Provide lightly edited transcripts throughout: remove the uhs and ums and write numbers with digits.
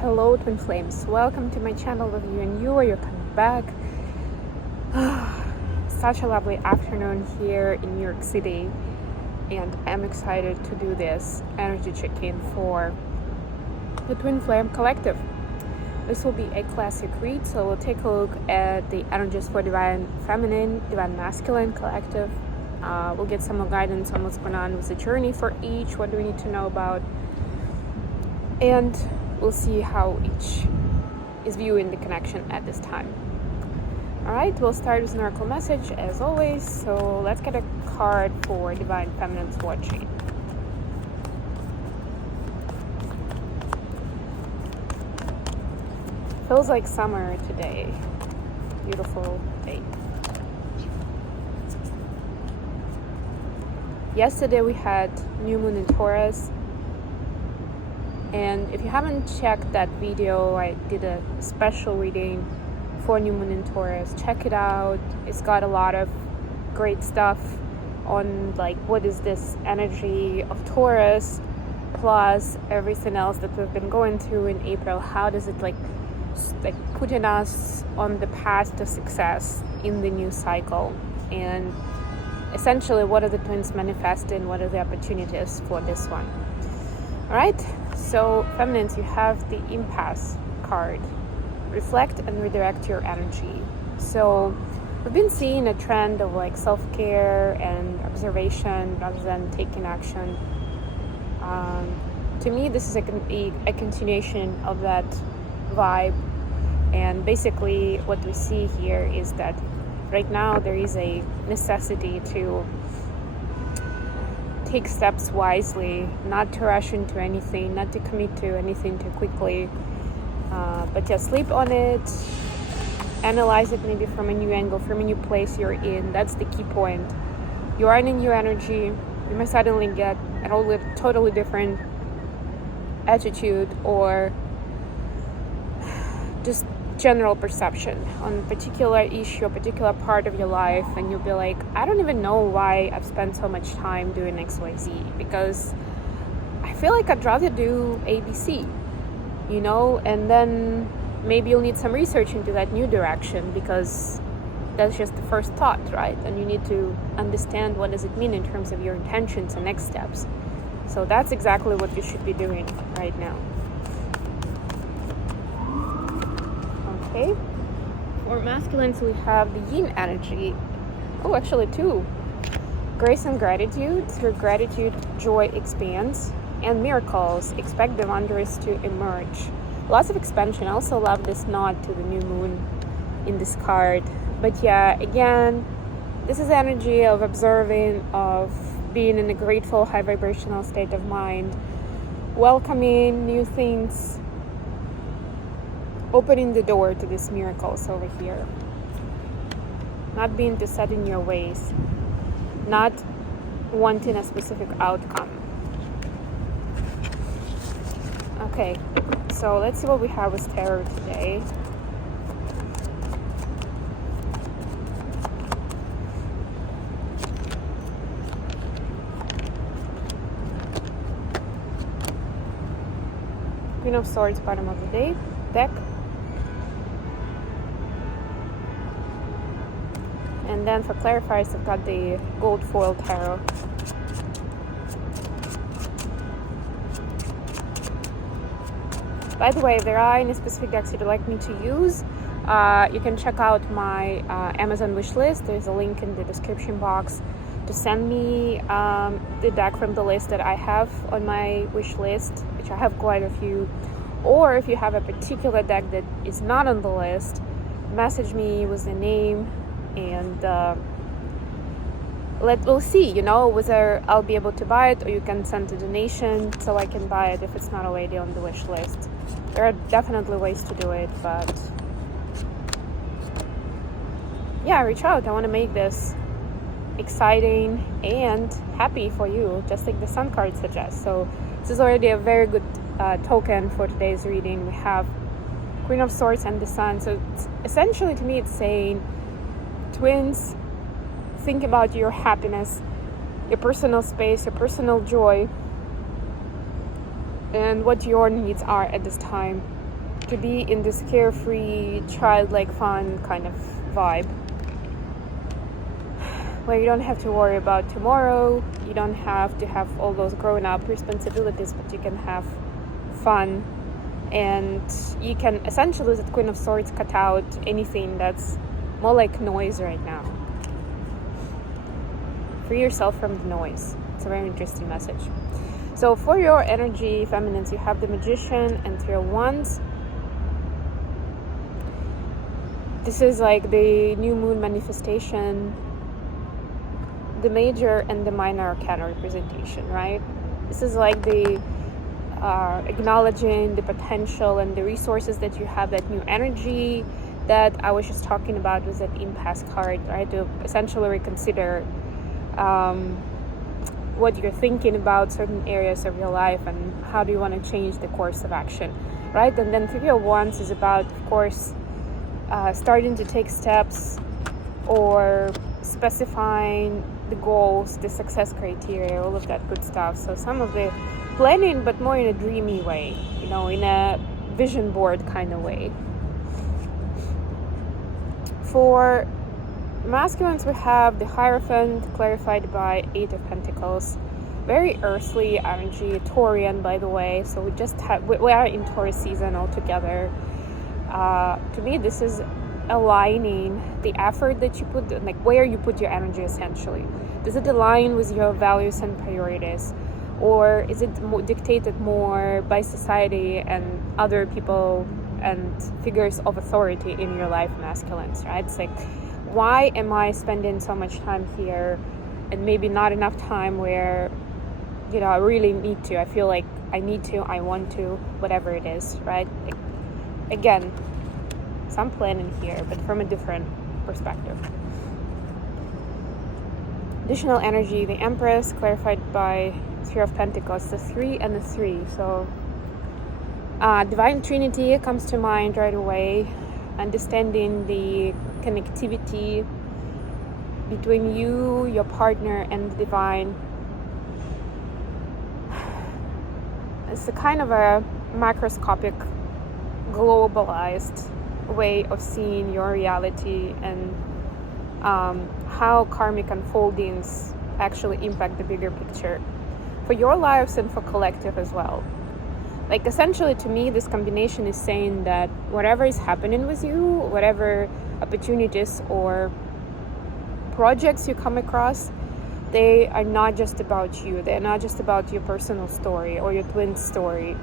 Hello twin flames, welcome to my channel with you and you, or you're coming back. Such a lovely afternoon here in New York City, and I'm excited to do this energy check-in for the Twin Flame Collective. This will be a classic read, so we'll take a look at the energies for Divine Feminine, Divine Masculine Collective. We'll get some more guidance on what's going on with the journey for each, what do we need to know about, and we'll see how each is viewing the connection at this time. Alright, we'll start with an oracle message as always, so let's get a card for Divine Feminine's watching. Feels like summer today. Beautiful day. Yesterday we had new moon in Taurus, and if you haven't checked that video, I did a special reading for new moon in Taurus. Check it out. It's got a lot of great stuff on like what is this energy of Taurus plus everything else that we've been going through in April. How does it like putting us on the path to success in the new cycle, and essentially what are the twins manifesting, what are the opportunities for this one. All right, so feminines, you have the impasse card. Reflect and redirect your energy. So we've been seeing a trend of like self-care and observation rather than taking action. To me, this is a continuation of that vibe, and basically what we see here is that right now there is a necessity to take steps wisely, not to rush into anything, not to commit to anything too quickly, but just sleep on it, analyze it maybe from a new angle, from a new place you're in. That's the key point. You are in a new energy. You might suddenly get a totally different attitude or just general perception on a particular issue, a particular part of your life, and you'll be like, I don't even know why I've spent so much time doing XYZ, because I feel like I'd rather do ABC, you know, and then maybe you'll need some research into that new direction, because that's just the first thought, right? And you need to understand what does it mean in terms of your intentions and next steps. So that's exactly what you should be doing right now. Okay, for masculines we have the yin energy. Oh, actually two. Grace and gratitude. Through gratitude, joy expands, and miracles. Expect the wonders to emerge. Lots of expansion. I also love this nod to the new moon in this card. But yeah, again, this is energy of observing, of being in a grateful, high vibrational state of mind, welcoming new things, opening the door to these miracles over here. Not being too set in your ways, not wanting a specific outcome. Okay, so let's see what we have with tarot today. Queen of Swords, bottom of the deck. And then for clarifiers, I've got the gold foil tarot. By the way, if there are any specific decks you'd like me to use, you can check out my Amazon wish list. There's a link in the description box to send me the deck from the list that I have on my wish list, which I have quite a few. Or if you have a particular deck that is not on the list, message me with the name, and we'll see, you know, whether I'll be able to buy it, or you can send a donation so I can buy it if it's not already on the wish list. There are definitely ways to do it, but yeah, reach out. I want to make this exciting and happy for you, just like the Sun card suggests. So this is already a very good token for today's reading. We have Queen of Swords and the Sun. So it's, essentially to me it's saying, twins, think about your happiness, your personal space, your personal joy, and what your needs are at this time. to be in this carefree, childlike fun kind of vibe, where you don't have to worry about tomorrow, you don't have to have all those grown-up responsibilities, but you can have fun, and you can essentially, as the Queen of Swords, cut out anything that's more like noise right now. Free yourself from the noise. It's a very interesting message. So for your energy, feminines, you have the Magician and Three of Wands. This is like the new moon manifestation, the major and the minor arcana representation, right? This is like the acknowledging the potential and the resources that you have, that new energy that I was just talking about with that impasse card, right? To essentially reconsider what you're thinking about certain areas of your life and how do you want to change the course of action, right? And then Three of Wands is about, of course, starting to take steps or specifying the goals, the success criteria, all of that good stuff. So some of the planning, but more in a dreamy way, in a vision board kind of way. For masculines, we have the Hierophant, clarified by Eight of Pentacles. Very earthly energy, Taurian, by the way. So we are in Taurus season altogether. To me, this is aligning the effort that you put, like where you put your energy essentially. Does it align with your values and priorities? Or is it dictated more by society and other people and figures of authority in your life, masculines, right? It's like, why am I spending so much time here and maybe not enough time where, I really need to, I feel like I need to, I want to, whatever it is, right? Like, again, some planning here, but from a different perspective. Additional energy, the Empress, clarified by Three of Pentacles, the 3 and the 3. So Divine Trinity comes to mind right away. Understanding the connectivity between you, your partner, and the divine. It's a kind of a macroscopic, globalized way of seeing your reality and how karmic unfoldings actually impact the bigger picture for your lives and for collective as well. Like, essentially, to me, this combination is saying that whatever is happening with you, whatever opportunities or projects you come across, they are not just about you. They're not just about your personal story or your twin story.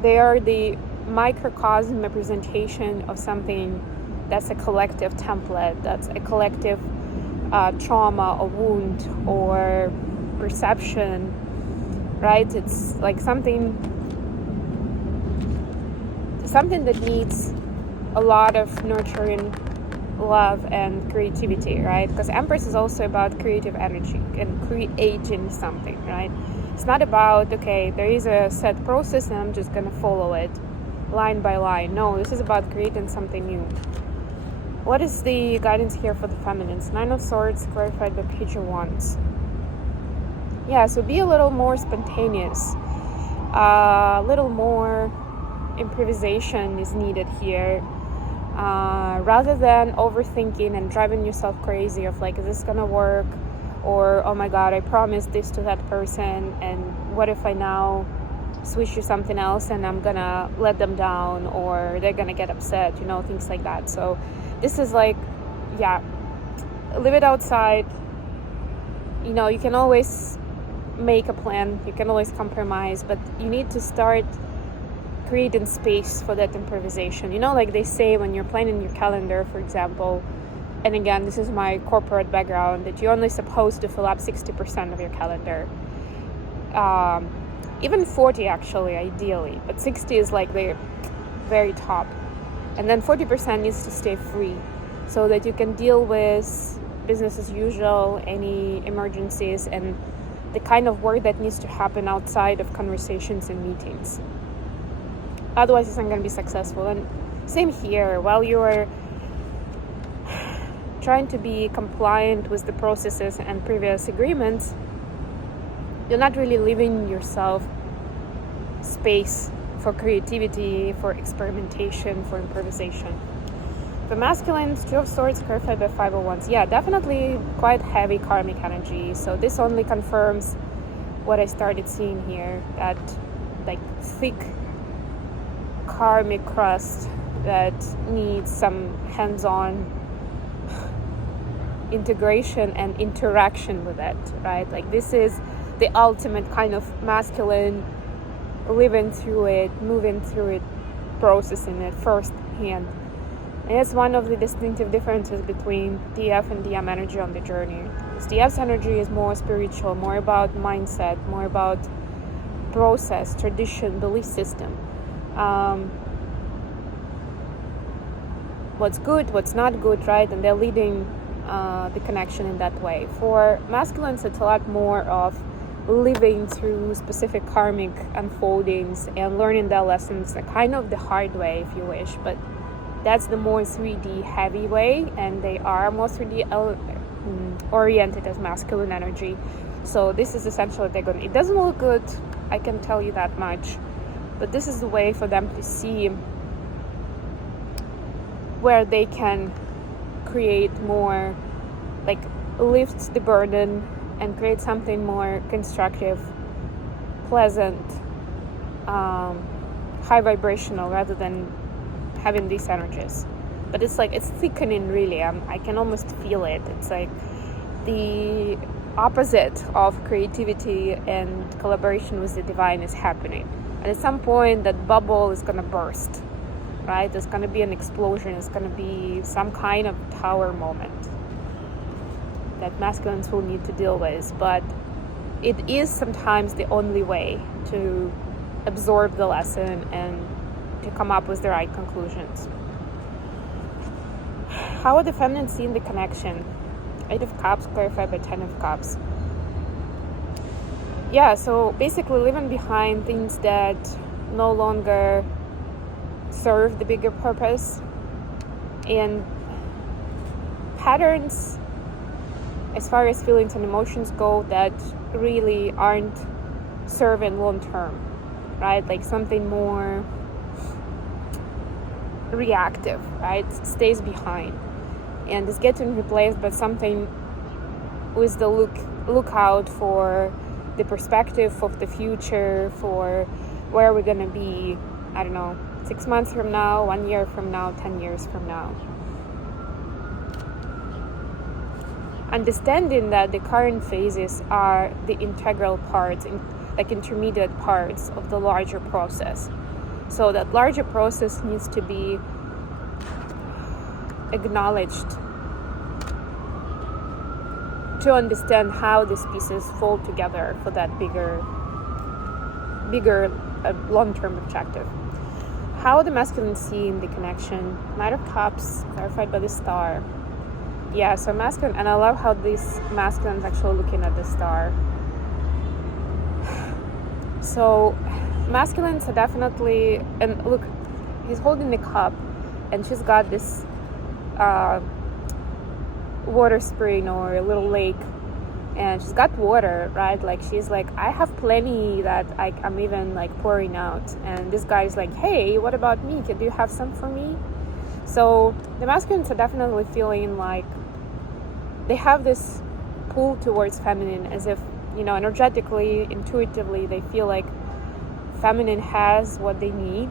They are the microcosm representation of something that's a collective template, that's a collective trauma or wound or perception, right? It's like something that needs a lot of nurturing, love, and creativity, right? Because Empress is also about creative energy and creating something, right? It's not about, okay, there is a set process and I'm just gonna follow it line by line. No, this is about creating something new. What is the guidance here for the feminines? Nine of Swords, clarified by Page of Wands. Yeah, so be a little more spontaneous. A little more improvisation is needed here. Rather than overthinking and driving yourself crazy of like, is this gonna work? Or, oh my God, I promised this to that person, and what if I now switch to something else and I'm gonna let them down, or they're gonna get upset, things like that. So this is like, yeah, leave it outside. You can always make a plan, you can always compromise, but you need to start creating space for that improvisation. Like they say when you're planning your calendar, for example, and again, this is my corporate background, that you're only supposed to fill up 60% of your calendar. Even 40 actually, ideally, but 60 is like the very top. And then 40% needs to stay free so that you can deal with business as usual, any emergencies, and the kind of work that needs to happen outside of conversations and meetings. Otherwise, it's not going to be successful. And same here, while you're trying to be compliant with the processes and previous agreements, you're not really leaving yourself space for creativity, for experimentation, for improvisation. The masculine, Two of Swords, clarified by 5 of Wands. Yeah, definitely quite heavy karmic energy. So this only confirms what I started seeing here, that like thick karmic crust that needs some hands-on integration and interaction with it, right? Like this is the ultimate kind of masculine, living through it, moving through it, processing it firsthand. And it's one of the distinctive differences between DF and DM energy on the journey. Because DF's energy is more spiritual, more about mindset, more about process, tradition, belief system. What's good, what's not good, right? And they're leading the connection in that way. For masculines, it's a lot more of living through specific karmic unfoldings and learning their lessons, kind of the hard way, if you wish, but that's the more 3D heavy way, and they are more 3D oriented as masculine energy. So this is essentially it doesn't look good, I can tell you that much, but this is the way for them to see where they can create more, like lift the burden and create something more constructive, pleasant, high vibrational, rather than having these energies. But it's like, it's thickening really. I can almost feel it. It's like the opposite of creativity and collaboration with the divine is happening. And at some point that bubble is gonna burst, right? There's gonna be an explosion. It's gonna be some kind of tower moment that masculines will need to deal with. But it is sometimes the only way to absorb the lesson and to come up with the right conclusions. How are the feminine seeing the connection? 8 of Cups clarified by 10 of Cups. Yeah, so basically leaving behind things that no longer serve the bigger purpose, and patterns as far as feelings and emotions go that really aren't serving long term, right? Like something more reactive, right? Stays behind and is getting replaced by something with the lookout for the perspective of the future, for where we're gonna be, I don't know, 6 months from now, 1 year from now, 10 years from now. Understanding that the current phases are the integral parts, like intermediate parts of the larger process. So that larger process needs to be acknowledged to understand how these pieces fall together for that bigger long-term objective. How are the masculine seeing the connection? Knight of Cups, clarified by the Star. Yeah, so masculine, and I love how this masculine is actually looking at the star. So masculines are definitely, and look, he's holding the cup and she's got this water spring or a little lake, and she's got water, right? Like she's like, I have plenty that I'm even like pouring out, and this guy's like, hey, what about me? Do you have some for me? So the masculines are definitely feeling like they have this pull towards feminine, as if, you know, energetically, intuitively, they feel like feminine has what they need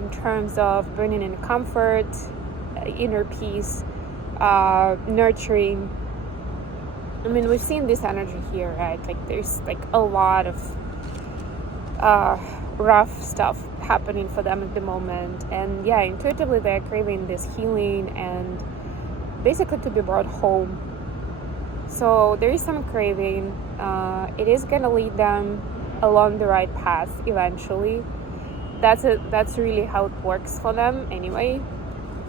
in terms of bringing in comfort, inner peace, nurturing. I mean, we've seen this energy here, right? Like there's like a lot of rough stuff happening for them at the moment, and yeah, intuitively they're craving this healing and basically to be brought home. So there is some craving. It is gonna lead them along the right path eventually. That's really how it works for them anyway.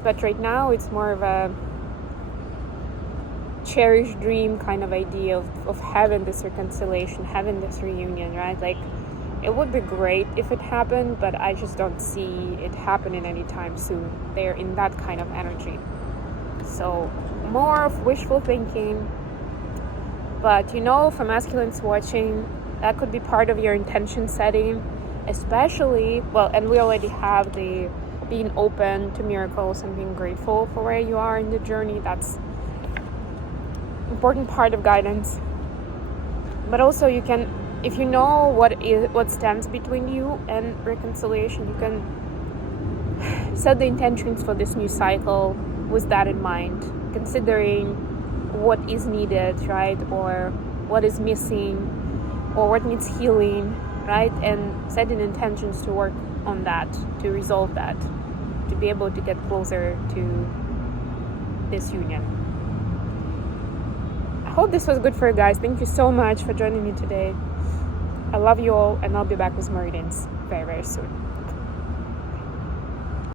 But right now it's more of a cherished dream kind of idea of having this reconciliation, having this reunion, right? Like it would be great if it happened, but I just don't see it happening anytime soon. They're in that kind of energy. So more of wishful thinking. But you know, for masculines watching, that could be part of your intention setting especially, well, and we already have the being open to miracles and being grateful for where you are in the journey. That's important part of guidance. But also you can, if you know what stands between you and reconciliation, you can set the intentions for this new cycle with that in mind, considering what is needed, right, or what is missing, or what needs healing, right, and setting intentions to work on that, to resolve that, to be able to get closer to this union. I hope this was good for you guys. Thank you so much for joining me today. I love you all, and I'll be back with more readings very, very soon.